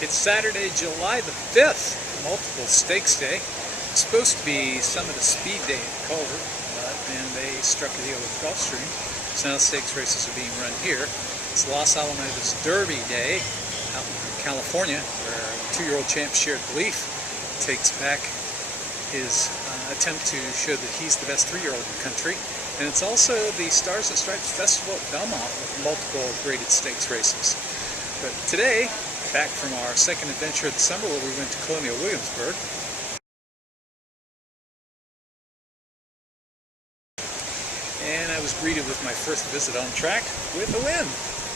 It's Saturday, July the 5th, multiple stakes day. It's supposed to be Summit of Speed Day at Culver, but then they struck a deal with Gulfstream, so now stakes races are being run here. It's Los Alamos Derby Day out in California, where a 2-year-old champ Shared Belief takes back his attempt to show that he's the best 3-year-old in the country. And it's also the Stars and Stripes Festival at Belmont with multiple graded stakes races. But today, back from our second adventure of the summer where we went to Colonial Williamsburg. And I was greeted with my first visit on track with a win.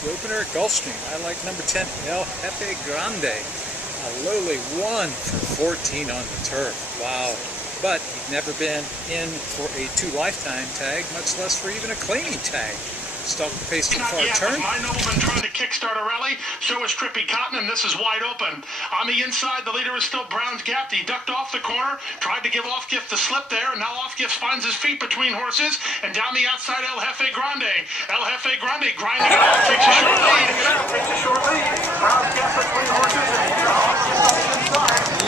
The opener at Gulfstream. I like number 10, El Jefe Grande. A lowly 1 for 14 on the turf. Wow. But he'd never been in for a 2 lifetime tag, much less for even a claiming tag. Stalked the pace to the far turn. My Nobleman trying to kickstart a rally. So is Trippy Cotton, and this is wide open. On the inside, the leader is still Brown's Gap. He ducked off the corner, tried to give Off-Gift the slip there, and now Off-Gift finds his feet between horses, and down the outside, El Jefe Grande. El Jefe Grande grinding it out, takes a short lead. Takes a short lead. Brown's Gap between horses, and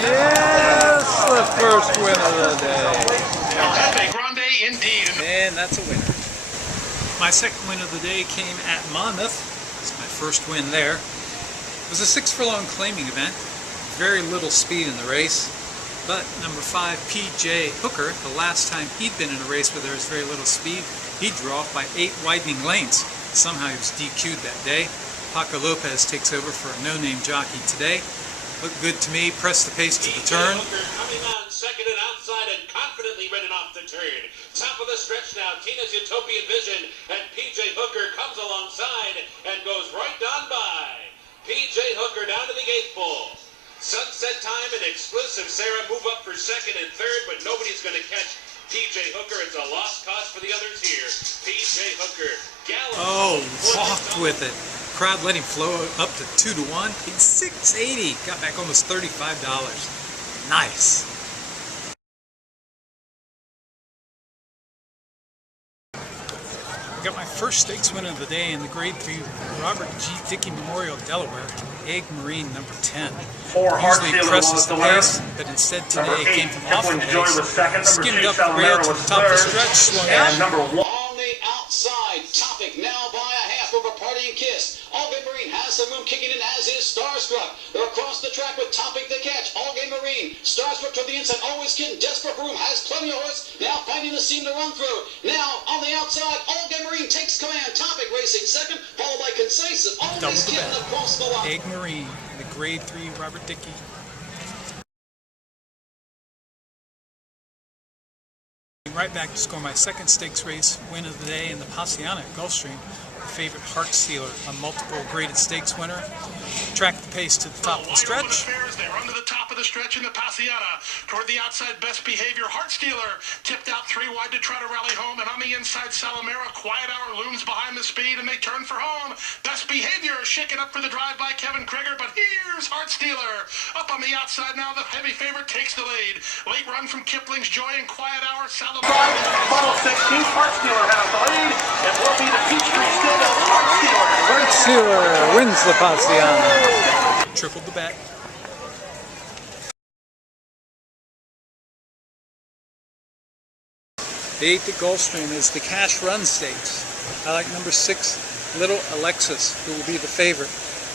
yes, the first win of the day. El Jefe Grande, indeed. And that's a winner. My second win of the day came at Monmouth. It's my first win there. It was a 6-furlong claiming event. Very little speed in the race. But number 5, P.J. Hooker, the last time he'd been in a race where there was very little speed, he drew off by 8 widening lanes. Somehow he was DQ'd that day. Paco Lopez takes over for a no-name jockey today. Looked good to me, pressed the pace to the turn. Hooker coming on second and outside and confidently ridden off the turn. Top of the stretch now, Tina's Utopian Vision, and P.J. Hooker comes alongside and goes right down by. P.J. Hooker down to the gate pole. Sunset Time and Exclusive Sarah move up for second and third, but nobody's going to catch P.J. Hooker. It's a lost cause for the others here. P.J. Hooker gallops. Oh, walked with it. Crowd let him flow up to 2 to 1. Paid $6.80. Got back almost $35. Nice. I got my first stakes win of the day in the Grade 3 Robert G. Dickey Memorial, Delaware. Egg Marine number 10. Usually presses the pace, but instead today it came from off the pace. Skimmed up the rail to the top of the stretch, swung out. On the outside, Topic now by a half over Party and Kiss. Allgame Marine has some room kicking in, as is Starstruck. They're across the track with Topic the catch. Allgame Marine, Starstruck to the inside, always Kid, desperate for room, has plenty of horse. Now finding the seam to run through. Now on the outside, Allgame Marine takes command. Topic racing second, followed by Concisive. Always Kid across the line. Egg Marine, the Grade 3 Robert Dickey. Right back to score my second stakes race win of the day in the Passiana at Gulfstream. The favorite Heartstealer, a multiple graded stakes winner. Tracked the pace to the top of the stretch. They run to the top of the stretch in the Passiana. Toward the outside, Best Behavior. Heartstealer tipped out 3 wide to try to rally home. And on the inside, Salamera. Quiet Hour looms behind the speed, and they turn for home. Best Behavior shaken up for the drive by Kevin Krieger. But here's Heartstealer. Up on the outside now, the heavy favorite takes the lead. Late run from Kipling's Joy and Quiet Hour. Salamera. Funnel 16, Heartstealer has the lead. It will be the Peachtree State of Heartstealer. Heartstealer wins the Passiana. Tripled the bet. The 8th at Gulfstream is the Cash Run Stakes. I like number 6, Little Alexis, who will be the favorite.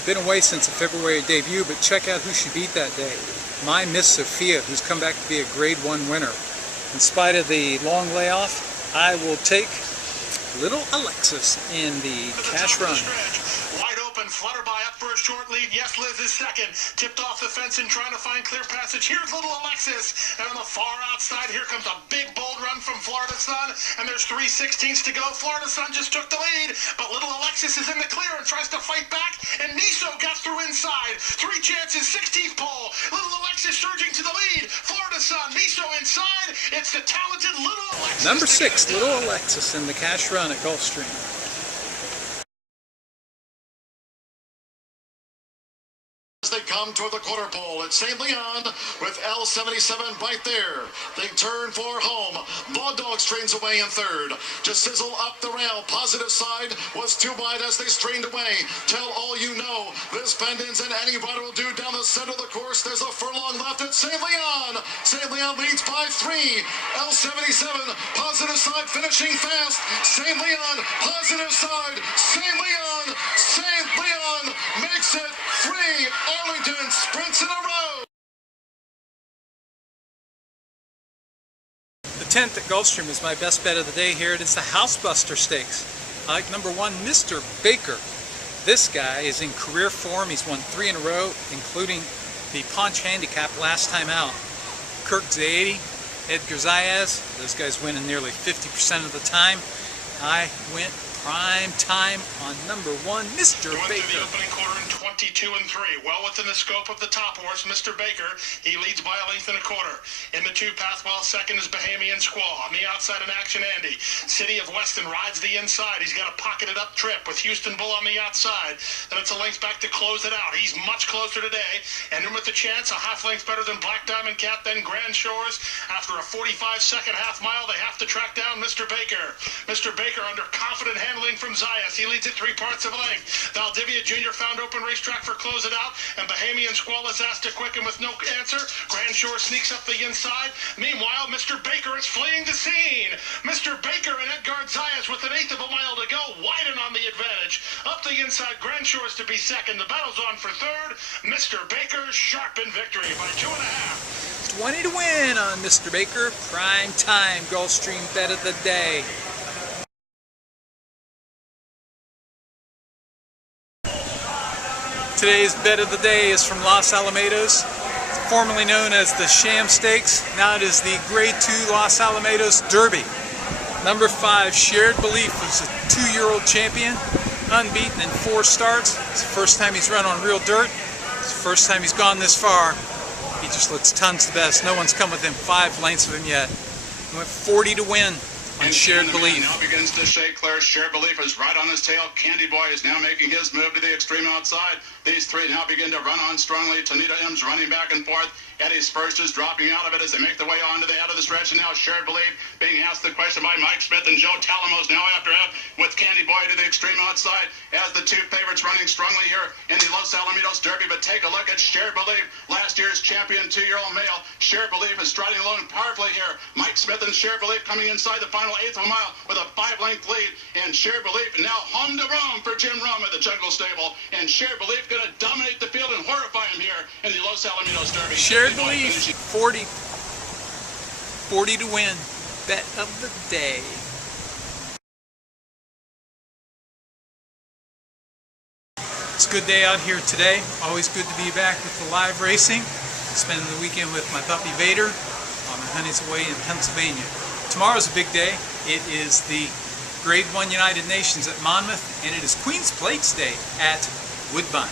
Been away since the February debut, but check out who she beat that day. My Miss Sophia, who's come back to be a Grade 1 winner. In spite of the long layoff, I will take Little Alexis in the Cash Run. Wide open, Flutter by up for a short lead. Yes, Liz is second. Tipped off the fence and trying to find clear passage. Here's Little Alexis. And on the far outside, here comes a big, bold run from Florida Sun. And there's 3/16 to go. Florida Sun just took the lead. But Little Alexis is in the clear and tries to fight back. And Niso got through inside. 3 chances, 16th pole. Little Alexis surging to the lead. Florida Sun, Niso inside. It's the talented Little Alexis. Number 6, Little Alexis in the Cash Run at Gulfstream. As they come toward the quarter pole. It's St. Leon with L77 right there. They turn for home. Bog Dog strains away in third. Just sizzle up the rail. Positive side was too wide as they strained away. Tell all you know, this Pendants and any rider will do down the center of the course. There's a furlong left at St. Leon. St. Leon leads by 3. L77, positive side finishing fast. St. Leon, positive side. St. Leon makes it 3. Arlington sprints in a row. The 10th at Gulfstream is my best bet of the day here. It is the Housebuster Stakes. I like number 1, Mr. Baker. This guy is in career form. He's won 3 in a row, including the Paunch Handicap last time out. Kirk Zaidi, Edgar Zayas, those guys winning nearly 50% of the time. I went prime time on number 1, Mr. Baker. The opening quarter in 22 and 3, well within the scope of the top horse, Mr. Baker. He leads by a length and a quarter. In the 2 Pathwell, second is Bahamian Squaw. On the outside, in action, Andy. City of Weston rides the inside. He's got a pocketed up trip with Houston Bull on the outside. Then it's a length back to close it out. He's much closer today. And then with the chance, a half length better than Black Diamond Cat, then Grand Shores. After a 45-second half mile, they have to track down Mr. Baker. Mr. Baker under confident handling from Zayas. He leads at 3 parts of a length. Valdivia Jr. found open racetrack for close it out, and Bahamian Squall is asked to quicken with no answer. Grand Shore sneaks up the inside. Meanwhile, Mr. Baker is fleeing the scene. Mr. Baker and Edgar Zayas with an 1/8 of a mile to go, widen on the advantage. Up the inside, Grand Shores to be second. The battle's on for third. Mr. Baker sharp in victory by 2.5. 20 to win on Mr. Baker. Prime time Gulfstream bet of the day. Today's bet of the day is from Los Alamitos, formerly known as the Sham Stakes. Now it is the Grade 2 Los Alamitos Derby. Number 5, Shared Belief, is a 2-year-old champion, unbeaten in 4 starts. It's the first time he's run on real dirt. It's the first time he's gone this far. He just looks tons the best. No one's come within 5 lengths of him yet. He went 40 to win on Shared Belief. Now begins to shake clear. Shared Belief is right on his tail. Candy Boy is now making his move to the extreme outside. These 3 now begin to run on strongly. Tanita M's running back and forth. Eddie's first is dropping out of it as they make their way onto the out of the stretch. And now Shared Belief being asked the question by Mike Smith and Joe Talamos now after F with Candy Boy to the extreme outside as the 2 favorites running strongly here in the Los Alamitos Derby. But take a look at Shared Belief, last year's champion 2-year-old male. Shared Belief is striding along powerfully here. Mike Smith and Shared Belief coming inside the final 1/8 of a mile with a 5-length lead. And Shared Belief now home to Rome for Jim Rome at the Jungle Stable. And Shared Belief going to dominate the field and horrify him here in the Los Alamitos Derby. Shared Belief, 40 to win. Bet of the day. It's a good day out here today. Always good to be back with the live racing. Spending the weekend with my puppy Vader on the Honey's Way in Pennsylvania. Tomorrow's a big day. It is the Grade 1 United Nations at Monmouth, and it is Queen's Plates Day at Woodbine.